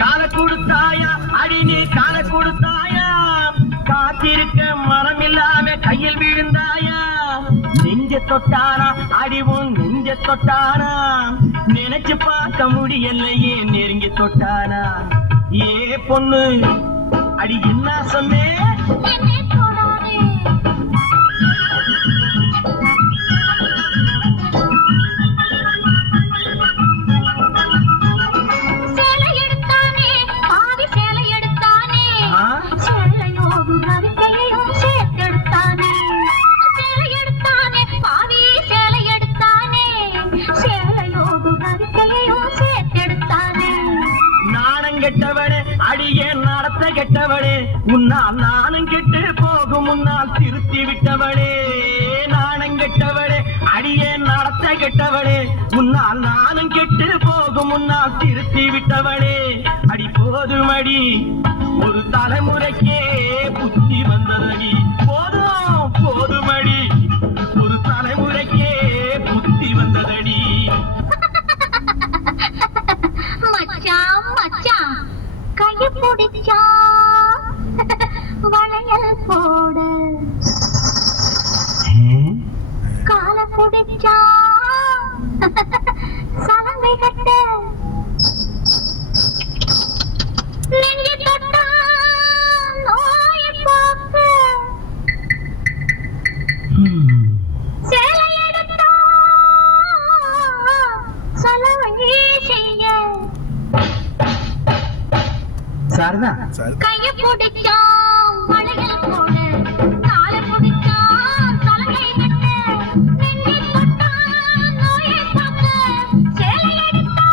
கால கொடுத்தாயா அடி நீ கால கொடுத்தாயா காத்திருக்க மனம் இல்லாம கையில் விழுந்தாயா நெஞ்ச தொட்டானா அடிவும் நெஞ்ச தொட்டானா நினைச்சு பார்க்க முடியலையே நெருங்கி தொட்டானா ஏ பொண்ணு அடி என்ன சொன்னே கெட்டவளே அடியே நடத்த கெட்டவளே உன்னால் நானும் கெட்டு போகும் முன்னால் திருத்தி விட்டவளே நானும் கெட்டவளே அடியே நடத்த கெட்டவளே உன்னால் நானும் கெட்டு போகும் முன்னால் திருத்தி விட்டவளே அடி போதுமடி ஒரு தலைமுறைக்கே புத்தி வந்ததடி போதும் போதுமடி ஒரு தலைமுறைக்கே புத்தி வந்ததடி கைய பிடிச்சா வளையல் போட கால பிடிச்சா சலங்கை கட்ட நெஞ்சு தொட்டா நோய போக்க சேலை எடுத்தா சலவை செய்ய சாரதா கைய பிடிச்சா வளையல் போட கால பிடிச்சா சலங்கை கட்ட நெஞ்சு தொட்டா நோயை காக்க சேலை எடுத்தா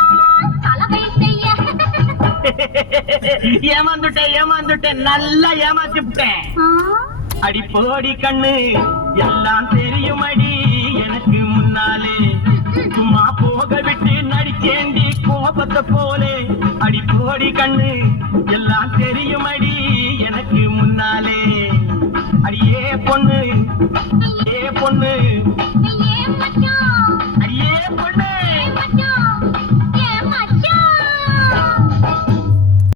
சலவை செய்ய ஏமாந்துட்டேன் நல்லா ஏமாத்திவிட்டேன் அடி போடி கண்ணு எல்லாம் தெரியும் அடி எனக்கு முன்னாலே சும்மா போக விட்டு நடிச்சேண்டி கோபத்தை போலே அடி போடி கண்ணு எல்லாம் தெரியும் அடி எனக்கு முன்னாலே அடி ஏ பொண்ணு